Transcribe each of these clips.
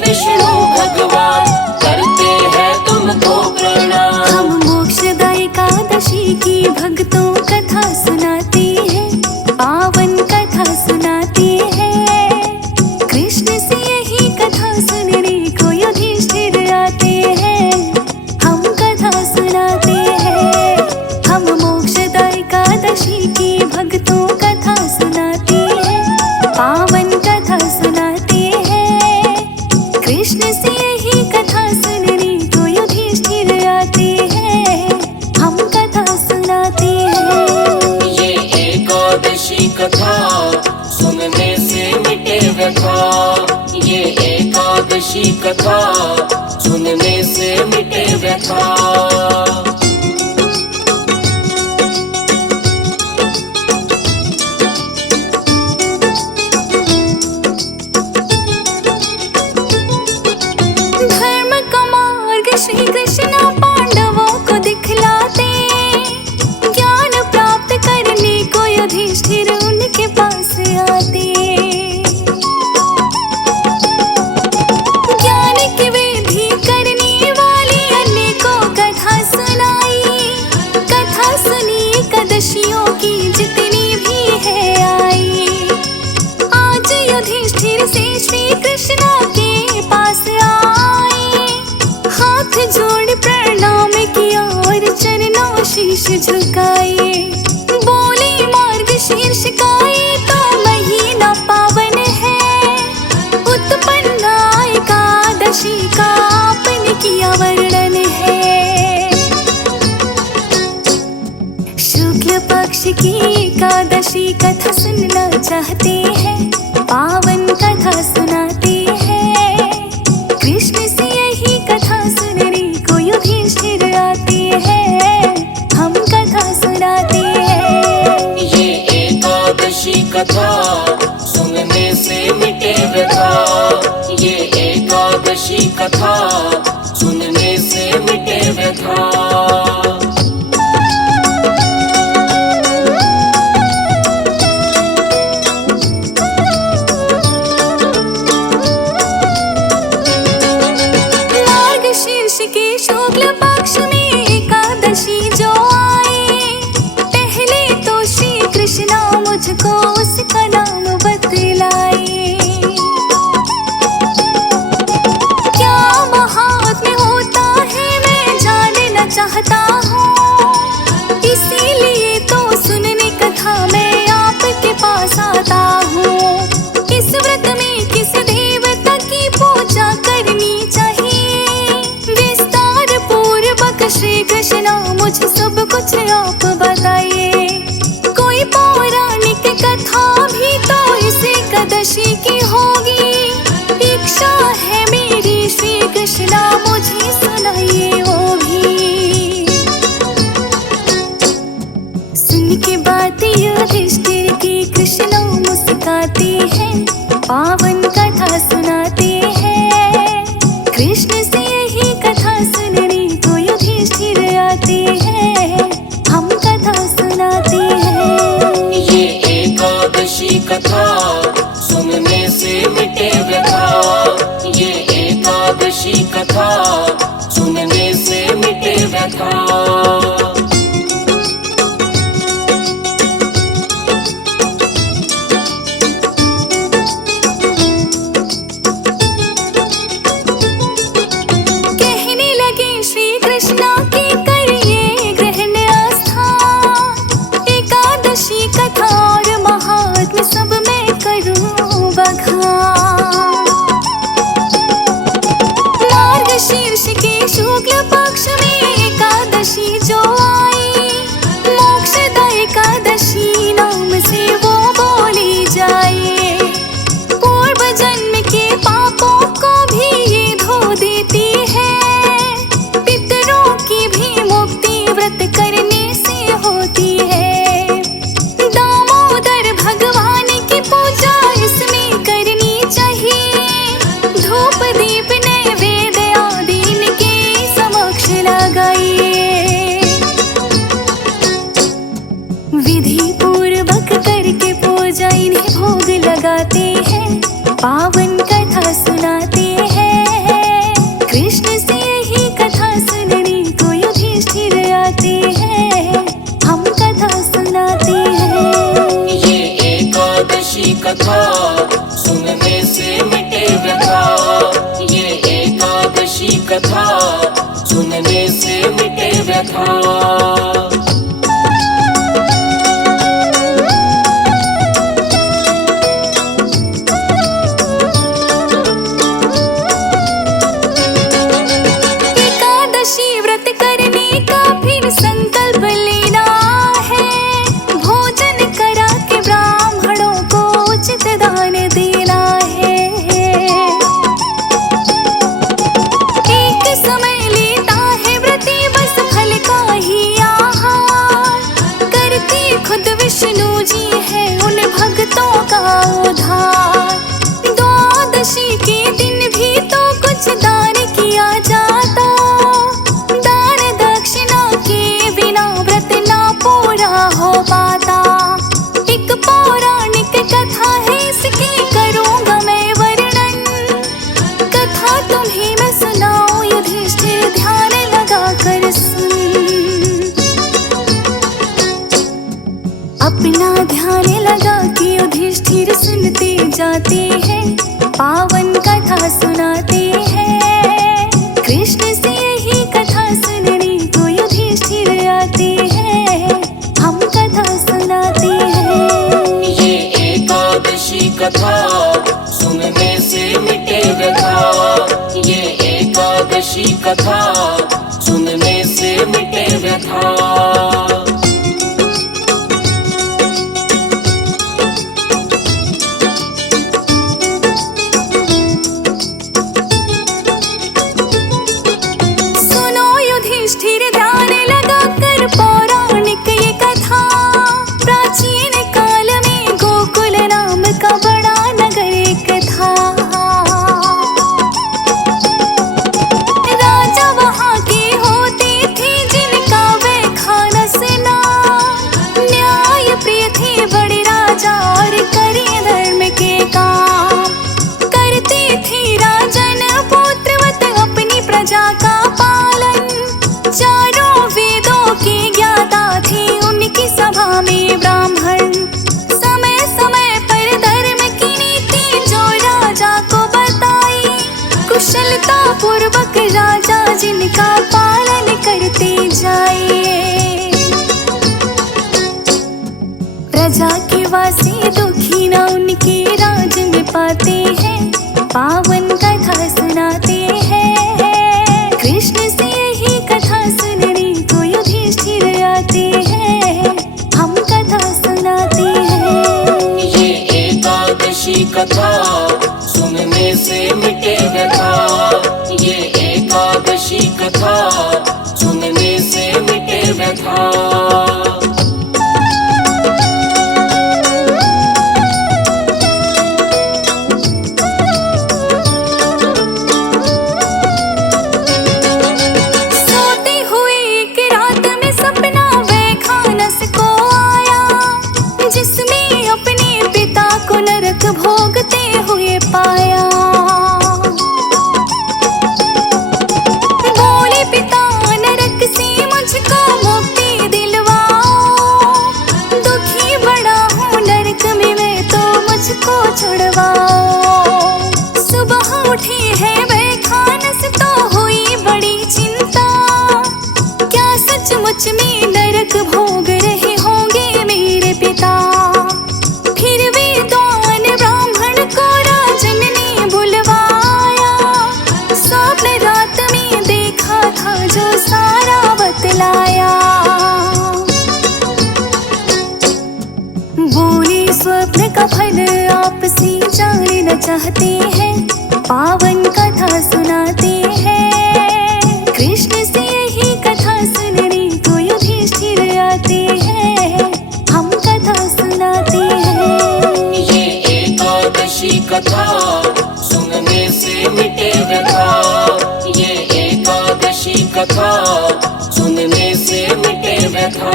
विष्णु भगवान करते हैं तुमको प्रणाम। हम मोक्षदायी एकादशी की भक्तों कथा सुनाते हैं, पावन कथा सुनाते हैं। कृष्ण से यही कथा सुनने को युधिष्ठिर आते हैं, हम कथा सुनाते हैं। हम मोक्षदायी एकादशी की भक्तों कथा सुनाते हैं, पावन कथा सुनाते हैं। कृष्ण से यही कथा सुनने को युधिष्ठिर आते हैं, हम कथा सुनाते हैं। ये एकादशी कथा सुनने से मिटे व्यथा, ये एकादशी कथा सुनने से मिटे व्यथा। श्री कृष्ण पांडवों को दिखलाते, ज्ञान प्राप्त करने को युधिष्ठिर उनके पास आते। ज्ञान की वृद्धि करने वाली अनेकों कथा सुनाई। कथा सुनी एकादशियों की जितनी भी है आई। आज युधिष्ठिर से श्री कृष्ण के पास आए, हाथ जोड़ प्रणाम किया और चरणों शीश झुकाए। बोले मार्गशीर्ष का ये तो महीना पावन है, उत्पन्ना एकादशी का आपने किया वर्णन है। शुक्ल पक्ष की एकादशी कथा सुनना चाहते हैं, पावन कथा सुनाते हैं। कृष्ण से यही कथा सुनने को युधिष्ठिर आते हैं, हम कथा सुनाते हैं। ये एकादशी कथा सुनने से मिटे व्यथा, ये एकादशी कथा सुनने से मिटे व्यथा। शुक्ल पक्ष में एकादशी जो आए, पहले तो श्री कृष्ण मुझको उसका नाम बतलाए। क्या महात्म्य होता है मैं जानना चाहता हूँ, इसीलिए तो सुनने कथा मैं आपके पास आता हूँ। इस व्रत में किस देवता की पूजा करनी चाहिए, श्री कृष्ण मुझे सब कुछ आप बताइए। कोई पौराणिक कथा भी तो इस एकादशी की होगी, इच्छा है मेरी श्री कृष्ण मुझे सुनाइए वो भी। सुन के बात युधिष्ठिर की कृष्ण मुस्काते हैं, पावन कथा सुनाते हैं। कृष्ण से यही कथा सुनने को युधिष्ठिर आते हैं, हम कथा सुनाते हैं। ये एकादशी कथा सुनने से मिटे व्यथा, ये एकादशी कथा सुनने से मिटे व्यथा। मार्गशीर्ष के शुक्ल पक्ष में एकादशी जो आई, मोक्षदा एकादशी नाम से वो बोली जाए। पूर्व जन्म के पापों को भी ये धो देती है, पितरों की भी मुक्ति व्रत करने से होती है। दामोदर भगवान की पूजा इसमें करनी चाहिए, धूप दीप नैवेद्य आदि इनके समक्ष लगाइए। विधि पूर्वक करके पूजा इन्हें भोग लगाते हैं, पावन कथा सुनाते हैं। कथा सुनने से मिटे व्यथा। एकादशी व्रत करने का फिर संकल्प लेना है, भोजन करा के ब्राह्मणों को उचित दान देना है। एक समय लेता है व्रती बस फल का ही आहार, करते खुद विष्णु जी है उन भक्तों का उद्धार। द्वादशी के दिन भी तो कुछ दान किया जाता, दान दक्षिणा के बिना व्रत ना पूरा हो पाता। एक पौराणिक कथा है इसकी करूंगा मैं वर्णन, कथा तुम्हें मैं सुनाऊं युधिष्ठिर ध्यान लगा कर सुन। अपना ध्यान लगा के युधिष्ठिर सुनते जाते हैं, पावन कथा सुनाते हैं। कृष्ण से यही कथा सुनने को युधिष्ठिर आते हैं, हम कथा सुनाते हैं। ये एकादशी कथा सुनने से मिटे व्यथा। ये एकादशी कथा सुनने से मिटे व्यथा। सुनो युधिष्ठिर ध्यान लगा कर पौराणिक ये कथा, प्राचीन काल में गोकुल नाम का बड़ा नगर एक था। राजा वहाँ के होते थे जिनका वह खानस नाम, न्याय प्रिय थे बड़े राजा और करे धर्म के काम। करते थे राजन पुत्रवत अपनी प्रजा का पालन, चारों वेदों के ज्ञाता थे उनकी सभा में ब्राह्मण। समय समय पर धर्म की नीति जो राजा को बताई, कुशलता पूर्वक राजा जिनका पालन करते जाए। प्रजा के वासी दुखी न उनके राज में पाते हैं, पावन कथा सुनाते हैं। कृष्ण से यही कथा सुनने को युधिष्ठिर आते हैं, हम कथा सुनाते हैं। ये एकादशी कथा सुनने से मिटे व्यथा। ये एकादशी कथा सुनने से मिटे व्यथा। सोते हुए एक रात में सपना वह खानस को आया, जिसमें अपने पिता को नरक भोगते हुए पाया। बोले पिता नरक से मुझको मुक्ति दिलवाओ, दुखी बड़ा हूँ नरक में मैं तो मुझको छुड़वाओ। सुबह उठी है वह खानस तो हुई बड़ी चिंता, क्या सचमुच में नरक भोग रहे होंगे मेरे पिता। फिर विद्वान ब्राह्मण को राजन ने बुलवाया, स्वप्न रात में देखा था जो सारा बतलाया। बोले स्वप्न का फल आपसे जानना चाहते हैं, पावन कथा सुनाते हैं। कृष्ण से यही कथा सुनने को युधिष्ठिर आते हैं, हम कथा सुनाते हैं। ये एकादशी कथा सुनने से मिटे व्यथा। ये एकादशी कथा सुनने से मिटे व्यथा।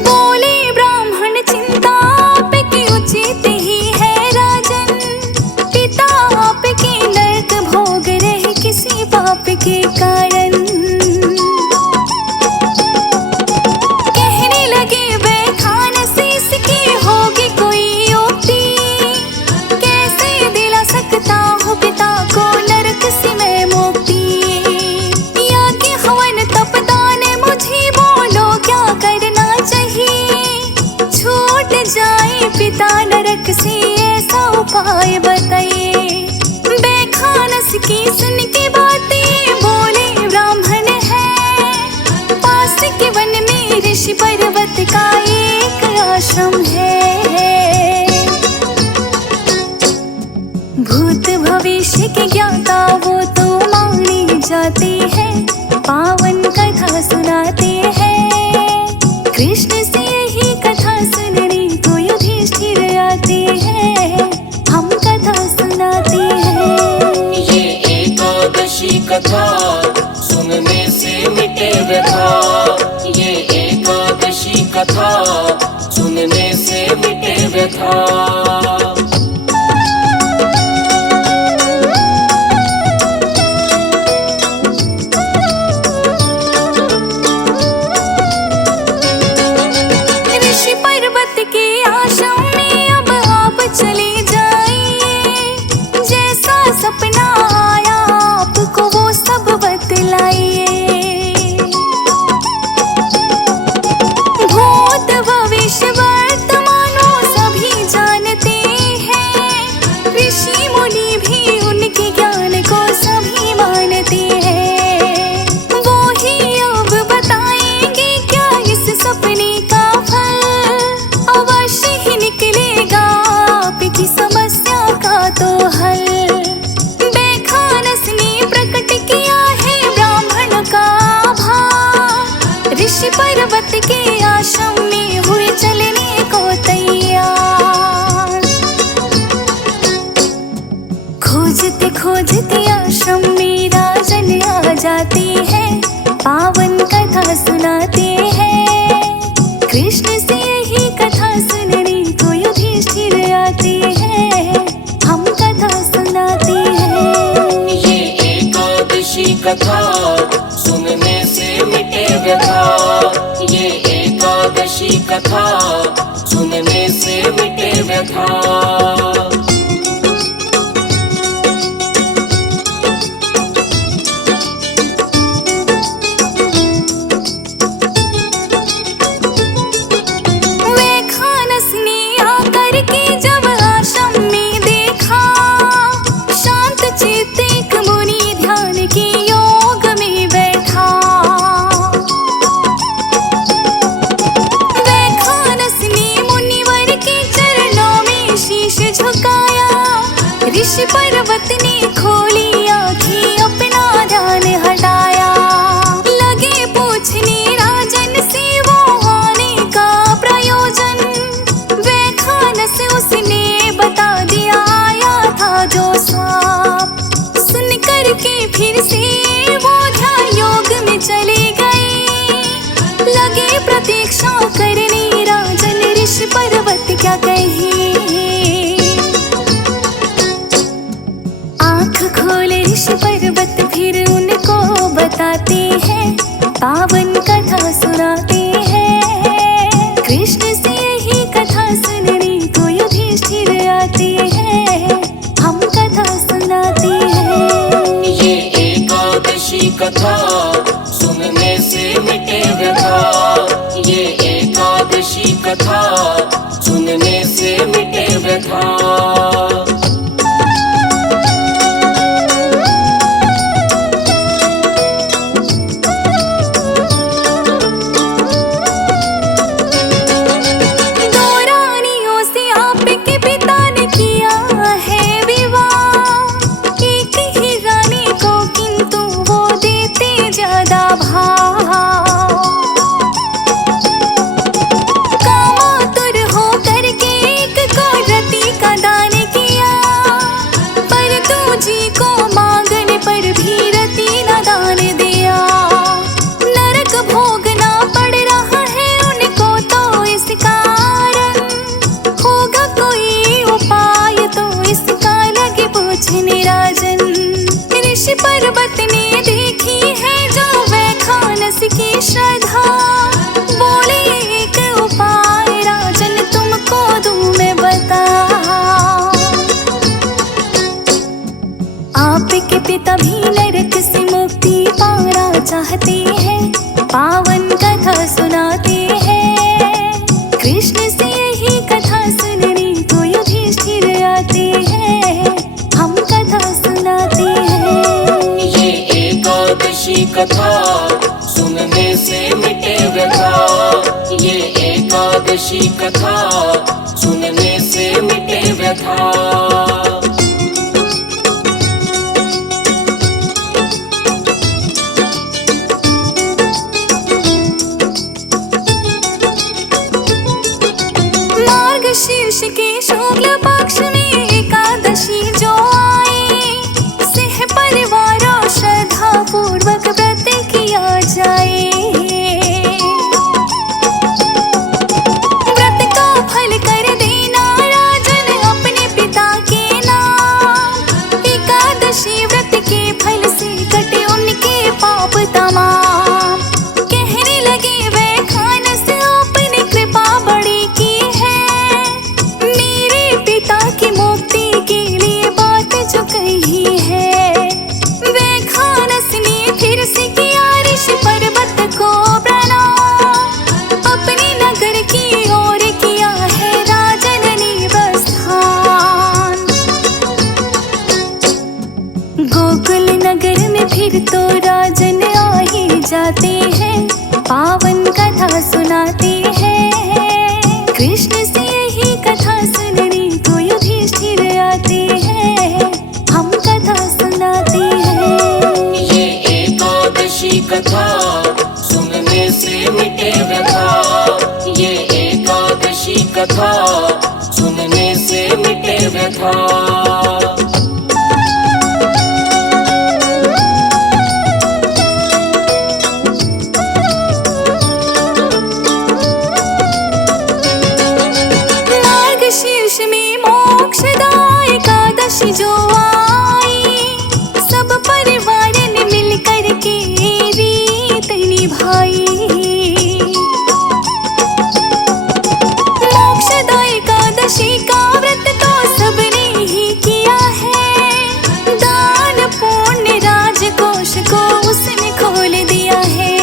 बोले ब्राह्मण चिंता आपकी उचित ही है राजन, पिता आपके नरक भोग रहे किसी पाप के कारण। नारक से ऐसा उपाय बताइए। बेखानस की सुन के बातें बोले ब्राह्मण है, पास के वन में ऋषि पर्वत का एक आश्रम है। भूत भविष्य के ज्ञाता वो तो माने जाते हैं, पावन कथा सुनाते हैं। कृष्ण से यही कथा सुनने को युधिष्ठिर आते हैं, हम कथा सुनाते हैं। ये एकादशी कथा सुनने से मिटे व्यथा, ये एकादशी कथा सुनने से मिटे व्यथा। सपना आया आपको वो सब बतलाइए। भूत भविष्य वर्तमानों सभी जानते हैं, ऋषि मुनि भी उनके ज्ञान को सभी मानते हैं। वो ही अब बताएंगे क्या इस सपने का फल, अवश्य ही निकलेगा आपकी समस्या का तो हल। ऋषि पर्वत के आश्रम में हुए चलने को तैयार। खोजते खोजते आश्रम में राजन आ जाते हैं, पावन कथा सुनाते हैं। कृष्ण से यही कथा सुनने को युधिष्ठिर आते हैं, हम कथा सुनाते हैं। ये एकादशी कथा सुनने से मिटे व्यथा, ये एकादशी कथा सुनने से मिटे व्यथा। ऋषि पर्वत ने खोली आँखें अपना ध्यान हटाया, लगे पूछने राजन से वो आने का प्रयोजन। बेखानस उसने बता दिया आया था जो स्वाप, सुन कर के फिर से वो ध्यान योग में चले गए। लगे प्रतीक्षा करने राजन ऋषि पर्वत क्या कहे। खोले ऋषि पर्वत फिर उनको बताते हैं, पावन कथा सुनाते हैं। कृष्ण से यही कथा सुनने को युधिष्ठिर आते हैं, हम कथा सुनाते हैं। ये एकादशी कथा सुनने से मिटे व्यथा, ये एकादशी कथा सुनने से मिटे व्यथा। पर्वत ने देखी है जो बेखानस की श्रद्धा, बोले एक उपाय राजन तुमको दूं मैं बता। आपके पिता भी नरक से मुक्ति पाना चाहते हैं, पावन कथा सुनाते हैं। कृष्ण से यही कथा सुनने को युधिष्ठिर कथा सुनने से मिटे व्यथा। ये एकादशी कथा सुनने से मिटे व्यथा। शीर्ष के शुक्ल पक्ष में एकादशी जो आई, सिंह परिवार और श्रद्धा पूर्वक व्रत किया जाए। व्रत का फल कर देना राजन अपने पिता के नाम। एकादशी व्रत के फल से कटे उनके पाप तमाम। कहने लगे वे खान से अपनी कृपा बड़ी की है। की मुक्ति के लिए बात जो कही है। वे खानस ने फिर से किया ऋषि पर्वत को प्रणाम। अपने नगर की ओर किया है राजन ने प्रस्थान। गोकुल नगर में फिर तो राजन आ ही जाते हैं, पावन कथा सुनाते हैं। कृष्ण से यही कथा सुनने को युधिष्ठिर आते हैं, हम कथा सुनाते हैं। ये एकादशी कथा सुनने से मिटे व्यथा। ये एकादशी कथा सुनने से मिटे व्यथा। शीर्ष में मोक्षदा एकादशी जो आई, सब परिवार ने मिलकर के रीत निभाई। मोक्षदा एकादशी का व्रत तो सबने ही किया है। दान पुण्य राजकोष को उसने खोल दिया है।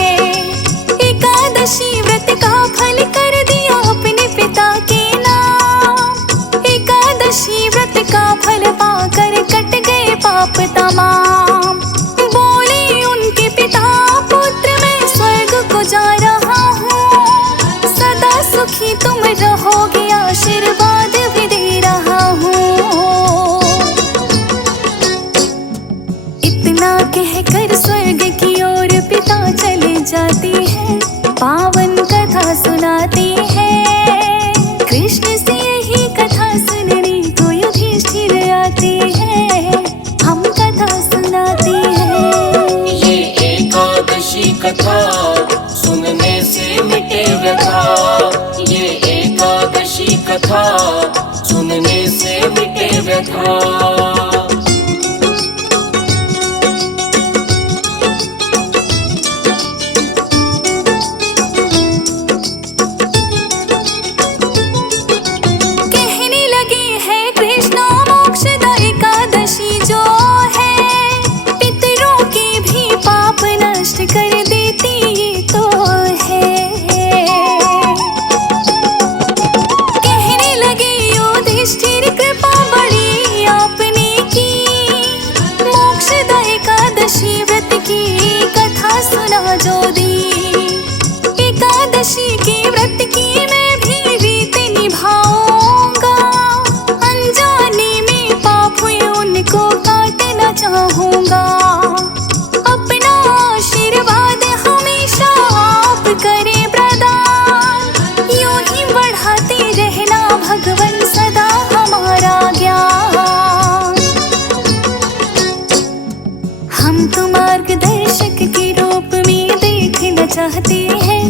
एकादशी व्रत का फल कर दिया अपने पिता के व्रत का फल पाकर कट गए पाप तमाम। बोले उनके पिता पुत्र मैं स्वर्ग को जा रहा हूँ। सदा सुखी तुम रहोगे आशीर्वाद भी दे रहा हूँ। इतना कहकर स्वर्ग की ओर पिता चले जाते हैं, पावन कथा सुनाते हैं। कृष्ण से यही कथा सुनने आते हैं, हम कथा सुनाते हैं। ये एकादशी कथा सुनने से मिटे व्यथा। ये एकादशी कथा सुनने से मिटे व्यथा। कर देती ये तो है। कहने लगे युधिष्ठिर कृपा बड़ी आपने की। मोक्षदा एकादशी व्रत की कथा सुना जो दी। एकादशी के व्रत की मैं भी रीत निभाऊंगा। अनजाने में पाप हुए उनको काटना चाहूंगा। आशीर्वाद हमेशा आप करें प्रदान। यूं ही बढ़ाते रहना भगवन सदा हमारा ज्ञान। हम तो मार्गदर्शक के रूप में देखना चाहते हैं,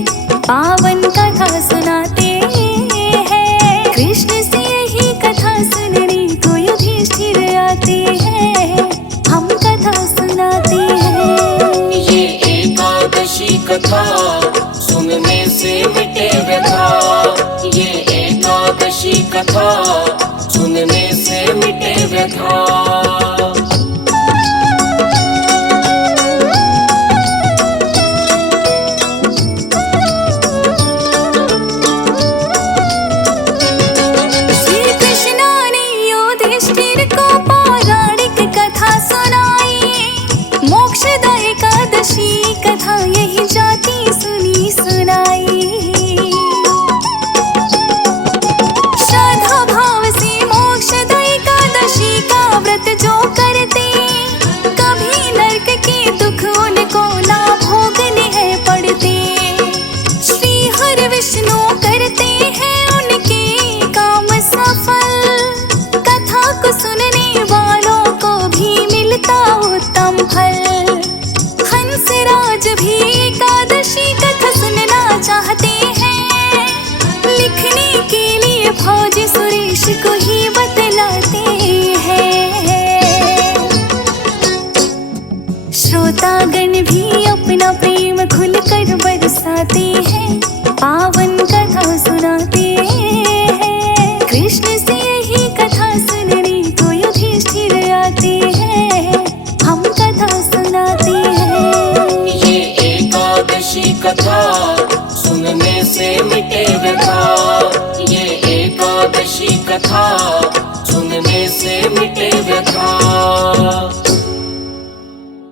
पावन कथा सुनाते हैं। कृष्ण से यही कथा सुनने को युधिष्ठिर आते हैं, हम कथा सुनाते हैं। ये एकादशी कथा सुनने से मिटे व्यथा। ये एकादशी कथा सुनने से मिटे व्यथा। को ही बतलाते हैं। श्रोतागण भी अपना प्रेम खुलकर बरसाते हैं, पावन कथा सुनाते हैं। कृष्ण से यही कथा सुनने को युधिष्ठिर आते हैं, हम कथा सुनाते हैं। ये एकादशी कथा सुनने से मिटे व्यथा, ये एकादशी कथा सुनने से मिटे व्यथा।